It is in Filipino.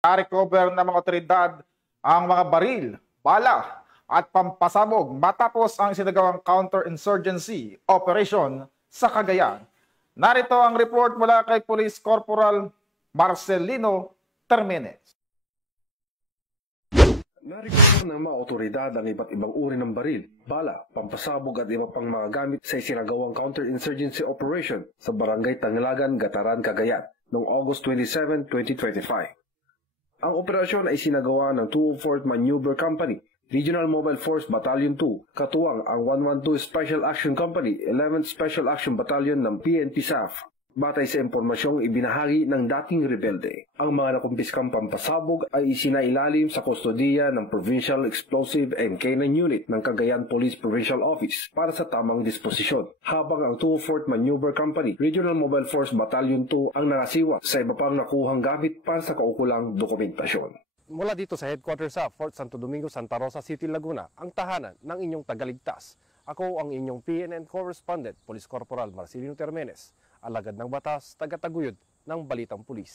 Na-recover ng mga otoridad ang mga baril, bala at pampasabog matapos ang isinagawang counter-insurgency operation sa Cagayan. Narito ang report mula kay Police Corporal Marcelino Termenes. Na-recover ng mga otoridad ang iba't ibang uri ng baril, bala, pampasabog at iba pang mga gamit sa isinagawang counter-insurgency operation sa Barangay Tanglagan, Gataran, Cagayan noong August 27, 2025. Ang operasyon ay sinagawa ng 204th Maneuver Company, Regional Mobile Force Battalion 2, katuwang ang 112 Special Action Company, 11th Special Action Battalion ng PNP SAF. Batay sa impormasyong ibinahagi ng dating rebelde, ang mga nakumpiskang pampasabog ay isinailalim sa kustodiya ng Provincial Explosive and K9 Unit ng Cagayan Police Provincial Office para sa tamang disposisyon, habang ang 204th Maneuver Company, Regional Mobile Force Battalion 2 ang nakasiwa sa iba pang nakuhang gamit para sa kaukulang dokumentasyon. Mula dito sa headquarters sa Fort Santo Domingo, Santa Rosa City, Laguna, ang tahanan ng inyong tagaligtas. Ako ang inyong PNN correspondent, Police Corporal Marcelino Termenes, alagad ng batas, tagataguyod ng Balitang Pulis.